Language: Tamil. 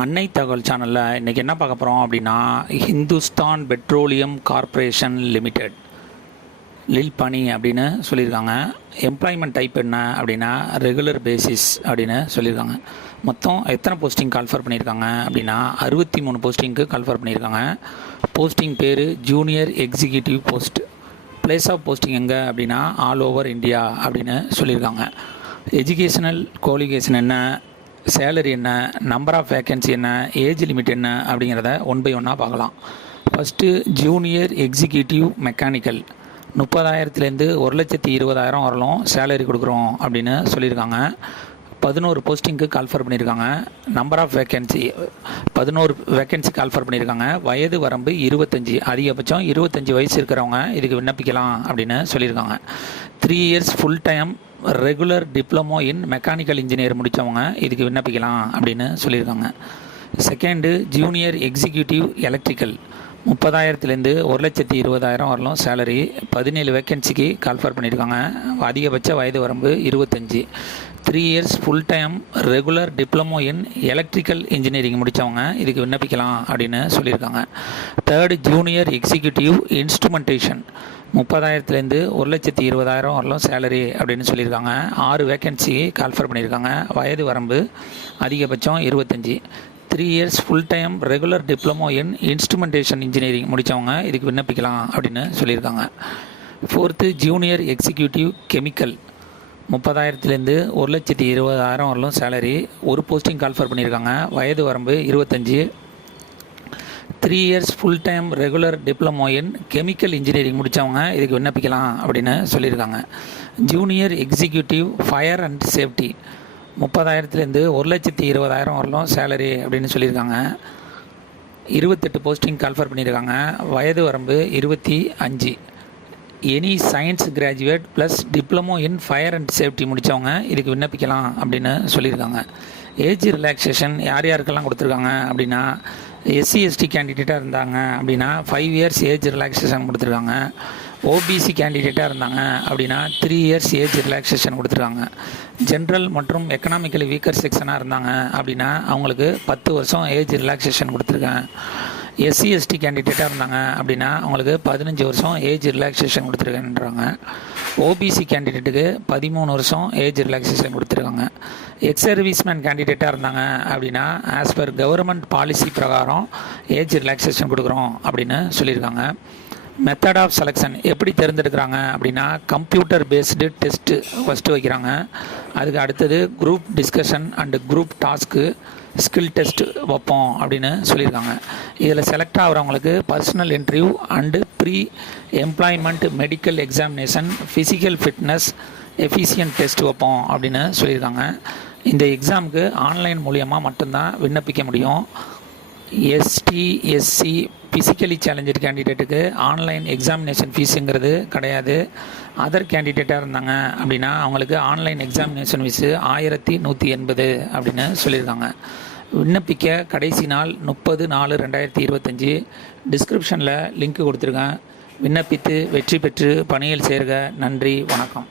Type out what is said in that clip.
அன்னை தகவல் சேனலில் இன்றைக்கி என்ன பார்க்க போகிறோம் அப்படின்னா, ஹிந்துஸ்தான் பெட்ரோலியம் கார்ப்பரேஷன் லிமிடெட் லில் பணி அப்படின்னு சொல்லியிருக்காங்க. எம்ப்ளாய்மெண்ட் டைப் என்ன அப்படின்னா ரெகுலர் பேசிஸ் அப்படின்னு சொல்லியிருக்காங்க. மொத்தம் எத்தனை போஸ்டிங் கால்ஃபர் பண்ணியிருக்காங்க அப்படின்னா 63 போஸ்டிங்க்கு கால்ஃபர் பண்ணியிருக்காங்க. போஸ்டிங் பேர் junior executive post. Place of posting எங்கே அப்படின்னா ஆல் ஓவர் இந்தியா அப்படின்னு சொல்லியிருக்காங்க. எஜுகேஷனல் குவாலிஃபிகேஷன் என்ன, சேலரி என்ன, நம்பர் ஆஃப் வேக்கன்சி என்ன, ஏஜ் லிமிட் என்ன அப்படிங்கிறத ஒன் பை ஒன்னாக பார்க்கலாம். ஃபஸ்ட்டு ஜூனியர் எக்ஸிக்யூட்டிவ் மெக்கானிக்கல் 30,000லேருந்து 1,20,000 வரலும் சேலரி கொடுக்குறோம் அப்படின்னு சொல்லியிருக்காங்க. 11 போஸ்டிங்க்கு கால்ஃபர் பண்ணியிருக்காங்க. Number of vacancy 11 vacancy call for பண்ணியிருக்காங்க. வயது வரம்பு 25, அதிகபட்சம் 25 வயசு இருக்கிறவங்க இதுக்கு விண்ணப்பிக்கலாம் அப்படின்னு சொல்லியிருக்காங்க. 3 years full time regular diploma in mechanical engineer முடித்தவங்க இதுக்கு விண்ணப்பிக்கலாம் அப்படின்னு சொல்லியிருக்காங்க. செகண்டு ஜூனியர் எக்ஸிக்யூட்டிவ் எலக்ட்ரிக்கல் 30,000லேருந்து 1,20,000 வரலும் சேலரி. 17 வேக்கன்சிக்கு கால்ஃபர் பண்ணியிருக்காங்க. அதிகபட்ச வயது வரம்பு 25. 3 years full time regular diploma இன் எலக்ட்ரிக்கல் இன்ஜினியரிங் முடித்தவங்க இதுக்கு விண்ணப்பிக்கலாம் அப்படின்னு சொல்லியிருக்காங்க. தேர்டு ஜூனியர் எக்ஸிக்யூட்டிவ் இன்ஸ்ட்ருமெண்டேஷன் 30,000லேருந்து 1,20,000 வரலும் சேலரி அப்படின்னு சொல்லியிருக்காங்க. 6 வேக்கன்சி கால்ஃபர் பண்ணியிருக்காங்க. வயது வரம்பு அதிகபட்சம் 25. 3 years full time regular diploma இன் இன்ஸ்ட்ருமெண்டேஷன் இன்ஜினியரிங் முடித்தவங்க இதுக்கு விண்ணப்பிக்கலாம் அப்படின்னு சொல்லியிருக்காங்க. ஃபோர்த்து ஜூனியர் எக்ஸிக்யூட்டிவ் கெமிக்கல் 30,000லேருந்து 1,20,000 வரலும் சேலரி. ஒரு போஸ்டிங் கால்ஃபர் பண்ணியிருக்காங்க. வயது வரம்பு 25. 3 years full time regular diploma in chemical engineering முடித்தவங்க இதுக்கு விண்ணப்பிக்கலாம் அப்படின்னு சொல்லியிருக்காங்க. Junior executive fire and safety 30,000லேருந்து 1,20,000 வரலும் சேலரி அப்படின்னு சொல்லியிருக்காங்க. 28 போஸ்டிங் கால்ஃபர் பண்ணியிருக்காங்க. வயது வரம்பு 25. Any science graduate plus diploma in fire and safety முடித்தவங்க இதுக்கு விண்ணப்பிக்கலாம் அப்படின்னு சொல்லியிருக்காங்க. ஏஜ் ரிலாக்ஸேஷன் யார் யாருக்கெல்லாம் கொடுத்துருக்காங்க அப்படின்னா எஸ்சி எஸ்டி கேண்டிடேட்டாக இருந்தாங்க அப்படின்னா 5 இயர்ஸ் ஏஜ் ரிலாக்ஸேஷன் கொடுத்துருக்காங்க. ஓபிசி கேண்டிடேட்டாக இருந்தாங்க அப்படின்னா 3 இயர்ஸ் ஏஜ் ரிலாக்ஸேஷன் கொடுத்துருக்காங்க. ஜென்ரல் மற்றும் எக்கனாமிக்கலி வீக்கர் செக்ஷனாக இருந்தாங்க அப்படின்னா அவங்களுக்கு 10 வருஷம் ஏஜ் ரிலாக்ஸேஷன் கொடுத்துருக்கேன். எஸ்சி எஸ்டி கேண்டிடேட்டாக இருந்தாங்க அப்படின்னா அவங்களுக்கு 15 வருஷம் ஏஜ் ரிலாக்ஸேஷன் கொடுத்துருக்கேன்றாங்க. ஓபிசி கேண்டிடேட்டுக்கு 13 வருஷம் ஏஜ் ரிலாக்ஸேஷன் கொடுத்துருக்காங்க. எக்ஸ் சர்வீஸ்மேன் கேண்டிடேட்டாக இருந்தாங்க அப்படின்னா ஆஸ் பர் கவர்மெண்ட் பாலிசி பிரகாரம் ஏஜ் ரிலாக்ஸேஷன் கொடுக்குறோம் அப்படின்னு சொல்லியிருக்காங்க. மெத்தட் ஆஃப் செலெக்ஷன் எப்படி தேர்ந்தெடுக்கிறாங்க அப்படின்னா கம்ப்யூட்டர் பேஸ்டு டெஸ்ட்டு ஃபஸ்ட்டு வைக்கிறாங்க. அதுக்கு அடுத்தது group discussion and group task skill test வைப்போம் அப்படின்னு சொல்லியிருக்காங்க. இதில் செலக்ட் ஆகிறவங்களுக்கு personal interview and pre employment medical examination physical fitness efficient test வைப்போம் அப்படின்னு சொல்லியிருக்காங்க. இந்த எக்ஸாமுக்கு ஆன்லைன் மூலியமாக மட்டும்தான் விண்ணப்பிக்க முடியும். எஸ்டி எஸ்சி ஃபிசிக்கலி சேலஞ்சர் கேண்டிடேட்டுக்கு ஆன்லைன் எக்ஸாமினேஷன் ஃபீஸுங்கிறது கிடையாது. அதர் கேண்டிடேட்டாக இருந்தாங்க அப்படின்னா அவங்களுக்கு ஆன்லைன் எக்ஸாமினேஷன் ஃபீஸு 1,180 அப்படின்னு சொல்லியிருக்காங்க. விண்ணப்பிக்க கடைசி நாள் 30/4/2025. டிஸ்கிரிப்ஷனில் லிங்க் கொடுத்துருக்கேன். விண்ணப்பித்து வெற்றி பெற்று பணியில் சேர்க. நன்றி, வணக்கம்.